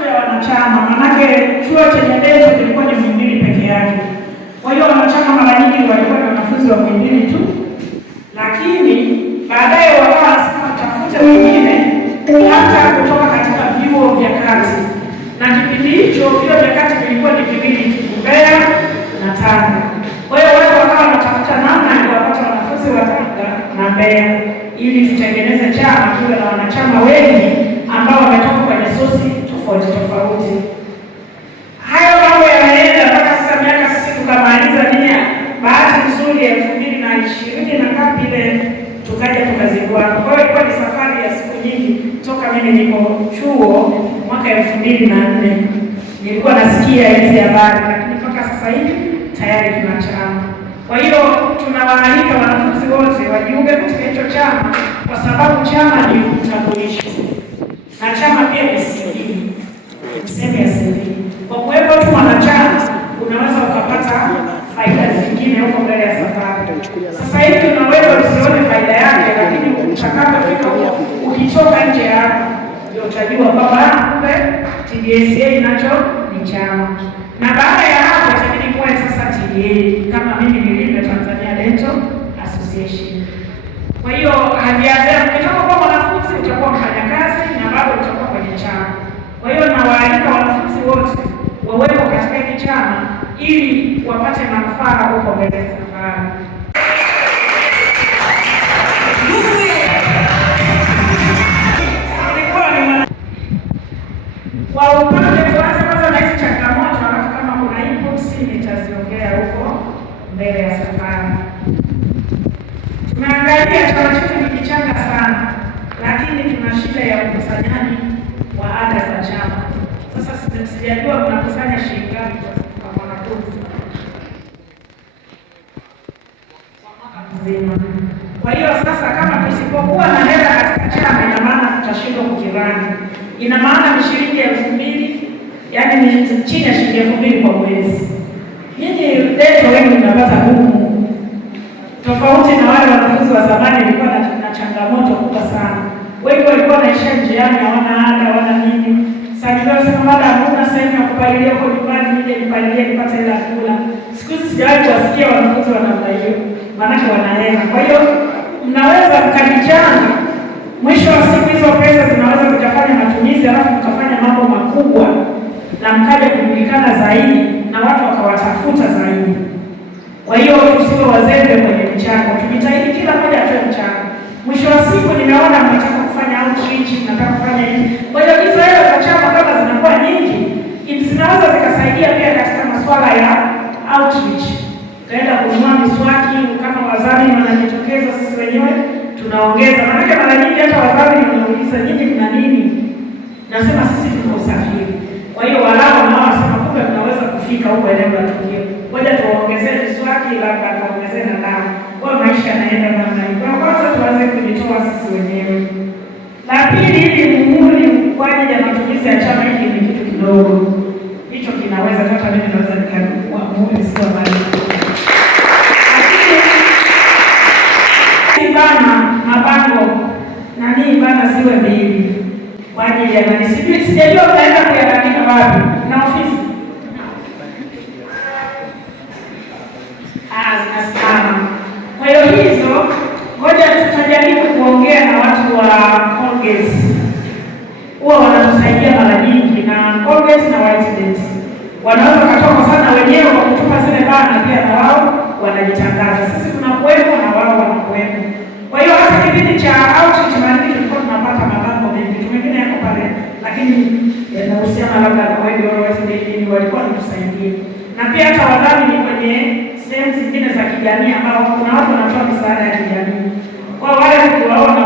ya wanachama, manake chuo chenye Dental kilikuwa ni Muhimbili peke yake. Kwa hiyo wanachama mara nyingi walikuwa ni wanafunzi wa Muhimbili tu, lakini baadaye wakawa wanasema tafute wengine hata kutoka katika vyuo vya kati, na kipindi hicho vyuo vya kati vilikuwa ni viwili tu, Mbeya na Tanga. Kwa hiyo wao wakawa wanatafuta namna ya kuwapata wanafunzi wa Tanga na Mbeya ili tutengeneze chama kiwe na wanachama wengi ambao wametoka kwenye sosi tofauti tofauti. Hayo mambo yanaenda mpaka sasa, miaka sisi tukamaliza nia. Bahati nzuri 2020 na ngapi ile tukaja tukazindua. Kwa hiyo ilikuwa ni safari ya siku nyingi toka mimi niko chuo mwaka 2004. Nilikuwa nasikia hizi habari, lakini mpaka sasa hivi tayari tuna chama. Kwa hiyo tunawaalika wanafunzi wote wajiunge katika hicho chama, kwa sababu chama ni utambulisho na chama pia ni CV, sehemu ya CV. Kwa kuwepo tu wanachama unaweza ukapata faida zingine huko mbele ya safari. Sasa hivi unaweza usione faida yake, lakini utakapofika ukitoka nje hapa ndio utajua kwamba kumbe TDSA inacho ni chama. Na baada ya hapo itabidi kuwe sasa TDA kama mimi nilivyo, Tanzania Dental Association. Kwa hiyo hadiaza ukitoka kwa wanafunzi utakuwa mfanyakazi na bado utakuwa kwenye chama. Kwa hiyo nawaalika wanafunzi wote wawepo katika hiki chama ili wapate manufaa huko mbele ya safari. Kwa upande tuanze kwanza na hizi changamoto, alafu kama kuna inputs nitaziongea huko mbele ya safari. Tumeangalia chama chetu ni kichanga sana, lakini tuna shida ya ukusanyaji wa ada za chama. Sasa sijajua mnakusanya shilingi ngapi kwa mwanafunzi mzima. Kwa hiyo sasa kama tusipokuwa na hela katika chama, ina maana tutashindwa kukirani. Ina maana ni shilingi 2000, yaani ni chini ya shilingi 2000 kwa mwezi. Nyinyi Dental wengi mnapata huku, tofauti na wale wanafunzi wa zamani walikuwa na changamoto kubwa sana. Wengi walikuwa wanaishia njiani, hawana ada, hawana nini. Sasa ndio sema baada hakuna sehemu ya kupalilia kwa nyumbani, nije nipalilie nipate hela kula. Siku hizi sijawahi kuwasikia wanafunzi wa namna hiyo, maana wana hela. Kwa hiyo mnaweza mkajichanga, mwisho wa siku hizo pesa zinaweza zikafanya matumizi, alafu mkafanya mambo makubwa na mkaja kujulikana zaidi na watu wakawatafuta zaidi. Kwa hiyo tusiwe wazembe kwenye mchango, tujitahidi kila mmoja atoe mchango. Mwisho wa siku nimeona mnataka kufanya outreach, mnataka kufanya hivi. Kwa hiyo hizo hela za chama kama zinakuwa nyingi, zinaweza zikasaidia pia katika masuala ya outreach. Kaenda kununua miswaki, kama wadhamini wanajitokeza, sisi wenyewe tunaongeza. Maana mara nyingi hata wadhamini wanauliza nyinyi mna nini? Nasema sisi tuko usafiri. Kwa hiyo walao nao wasema kumbe tunaweza kufika huko eneo la tukio. Ngoja tuongezee miswaki, labda tuongezee na dawa. Kwa maisha yanaenda namna hiyo. Kwa kwanza tuanze kujitoa sisi wenyewe. La pili, ili muhuri kwa ajili ya matumizi ya chama hiki ni kitu kidogo. Hicho kinaweza hata mimi naweza nikachukua muhuri sio mali. Lakini bana mabango nani bana siwe mbili kwa ajili ya nani. Sijajua mnaenda kuyaandika wapi na ofisi. Zinasana. Kwa hiyo hizo ngoja tutajaribu kuongea na watu wa Colgate. Huwa wanatusaidia mara nyingi, na Colgate na Whitedent wanaweza katoka sana wenyewe kwa kutupa zile bana, pia na wao wanajitangaza. Sisi tunakuwepo na wao wanakuwepo. Kwa hiyo hata kipindi cha outreach mara nyingi tulikuwa tunapata mabango mengi. Mengine yako pale, lakini yanahusiana labda na wewe au Whitedent walikuwa wanatusaidia. Na pia hata wadhamini kwenye sehemu zingine za kijamii ambao kuna watu wanatoa misaada ya kijamii. Kwa wale ukiwaona